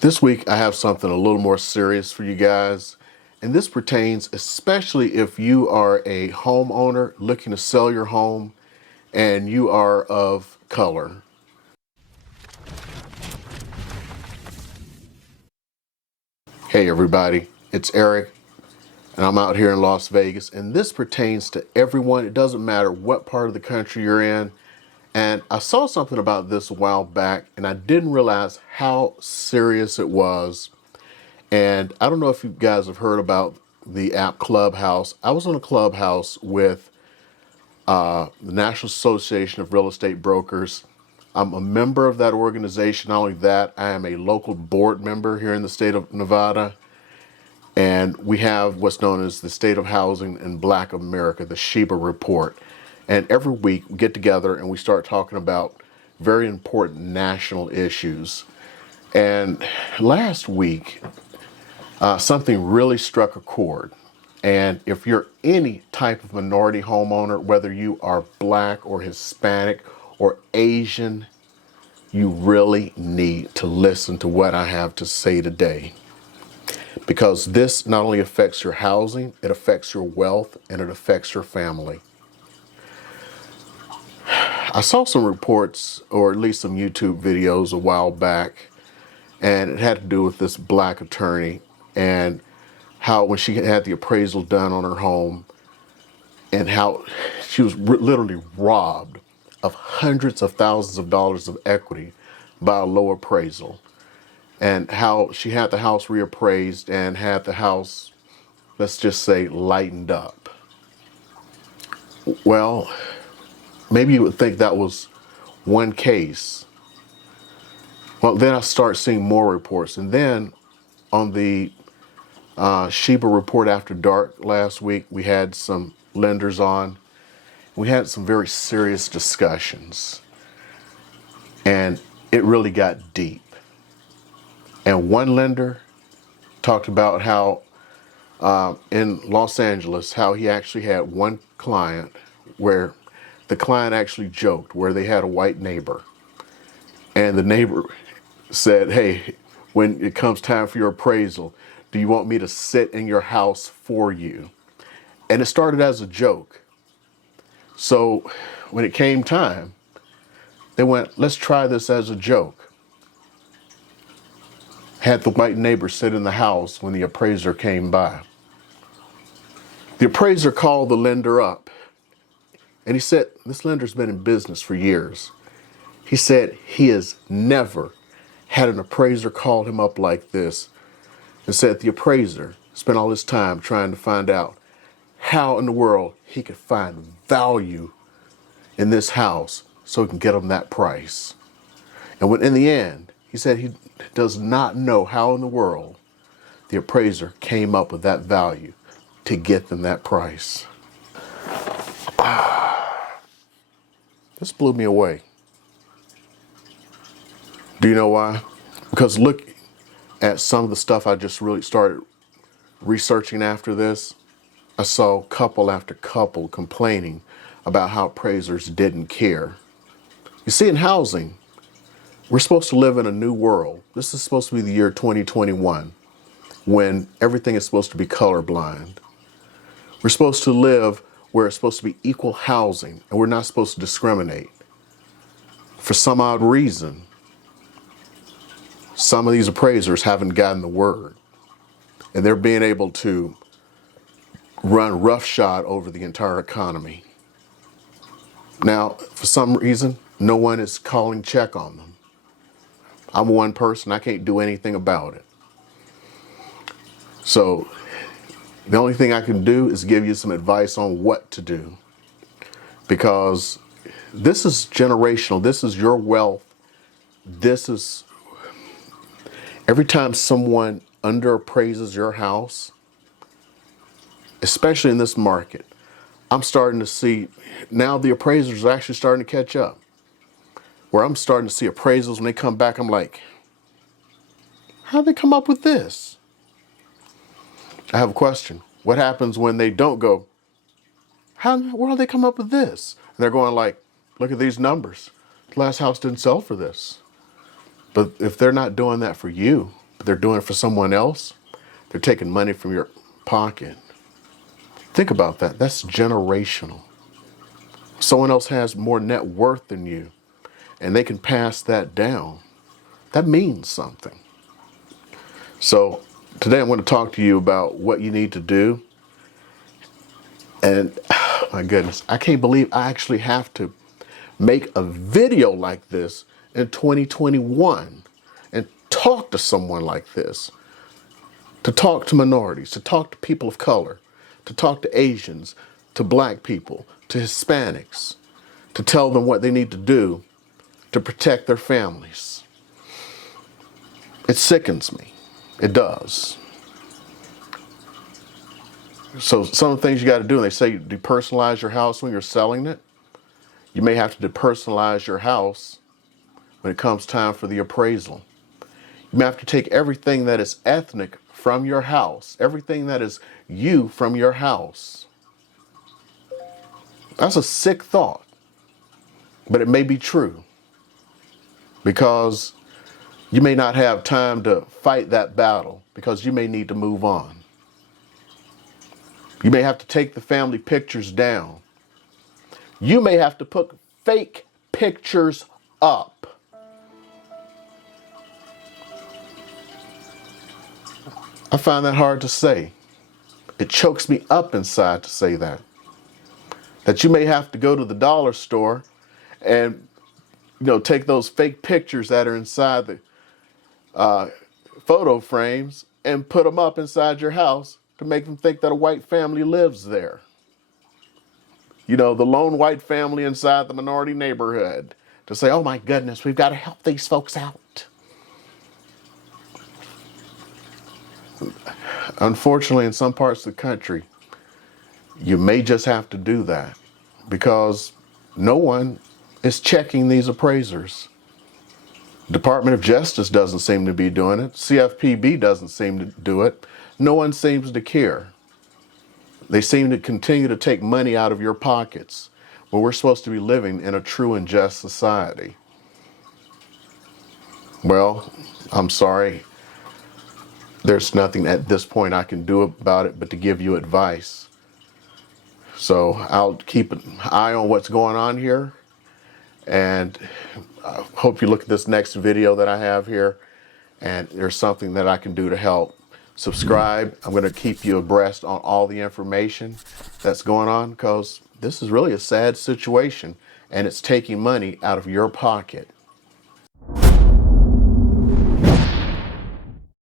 This week, I have something a little more serious for you guys, and this pertains especially if you are a homeowner looking to sell your home and you are of color. Hey everybody, it's Eric, and I'm out here in Las Vegas, and this pertains to everyone. It doesn't matter what part of the country you're in. And I saw something about this a while back, and I didn't realize how serious it was. And I don't know if you guys have heard about the app Clubhouse. I was on a Clubhouse with the National Association of Real Estate Brokers. I'm a member of that organization. Not only that, I am a local board member here in the state of Nevada. And we have what's known as the State of Housing in Black America, the Sheba Report. And every week we get together and we start talking about very important national issues. And last week, something really struck a chord. And if you're any type of minority homeowner, whether you are Black or Hispanic or Asian, you really need to listen to what I have to say today. Because this not only affects your housing, it affects your wealth, and it affects your family. I saw some reports, or at least some YouTube videos a while back, and it had to do with this Black attorney and how when she had the appraisal done on her home and how she was literally robbed of hundreds of thousands of dollars of equity by a low appraisal, and how she had the house reappraised and had the house, let's just say, lightened up. Well, maybe you would think that was one case. Well, then I start seeing more reports. And then on the Sheba Report After Dark last week, we had some lenders on. We had some very serious discussions. And it really got deep. And one lender talked about how in Los Angeles, how he actually had one client where the client actually joked, where they had a white neighbor. And the neighbor said, hey, when it comes time for your appraisal, do you want me to sit in your house for you? And it started as a joke. So when it came time, they went, let's try this as a joke. Had the white neighbor sit in the house when the appraiser came by. The appraiser called the lender up, and he said, this lender's been in business for years. He said he has never had an appraiser call him up like this, and said the appraiser spent all his time trying to find out how in the world he could find value in this house so he can get him that price. And when in the end, he said he does not know how in the world the appraiser came up with that value to get them that price. This blew me away. Do you know why? Because look at some of the stuff I just really started researching after this. I saw couple after couple complaining about how appraisers didn't care. You see, in housing, we're supposed to live in a new world. This is supposed to be the year 2021, when everything is supposed to be colorblind. We're supposed to live where it's supposed to be equal housing, and we're not supposed to discriminate. For some odd reason, some of these appraisers haven't gotten the word, and they're being able to run roughshod over the entire economy. Now, for some reason, no one is calling check on them. I'm one person, I can't do anything about it. So the only thing I can do is give you some advice on what to do, because this is generational. This is your wealth. This is every time someone underappraises your house, especially in this market, I'm starting to see now the appraisers are actually starting to catch up. Where I'm starting to see appraisals when they come back, I'm like, how'd they come up with this? I have a question. What happens when they don't go, where did they come up with this? And they're going like, look at these numbers. The last house didn't sell for this. But if they're not doing that for you, they're doing it for someone else. They're taking money from your pocket. Think about that. That's generational. Someone else has more net worth than you, and they can pass that down. That means something. So today I'm going to talk to you about what you need to do. And oh my goodness, I can't believe I actually have to make a video like this in 2021 and talk to someone like this, to talk to minorities, to talk to people of color, to talk to Asians, to black people, to Hispanics, to tell them what they need to do to protect their families. It sickens me. It does. So some of the things you got to do, and they say depersonalize your house when you're selling it. You may have to depersonalize your house when it comes time for the appraisal. You may have to take everything that is ethnic from your house, everything that is you from your house. That's a sick thought, but it may be true, because you may not have time to fight that battle because you may need to move on. You may have to take the family pictures down. You may have to put fake pictures up. I find that hard to say. It chokes me up inside to say that. That you may have to go to the dollar store and take those fake pictures that are inside the photo frames and put them up inside your house to make them think that a white family lives there. The lone white family inside the minority neighborhood, to say, oh my goodness, we've got to help these folks out. Unfortunately, in some parts of the country, you may just have to do that because no one is checking these appraisers. Department of Justice doesn't seem to be doing it. CFPB doesn't seem to do it. No one seems to care. They seem to continue to take money out of your pockets when we're supposed to be living in a true and just society. Well, I'm sorry. There's nothing at this point I can do about it but to give you advice. So I'll keep an eye on what's going on here. And I hope you look at this next video that I have here, and there's something that I can do to help. Subscribe. I'm going to keep you abreast on all the information that's going on, because this is really a sad situation and it's taking money out of your pocket.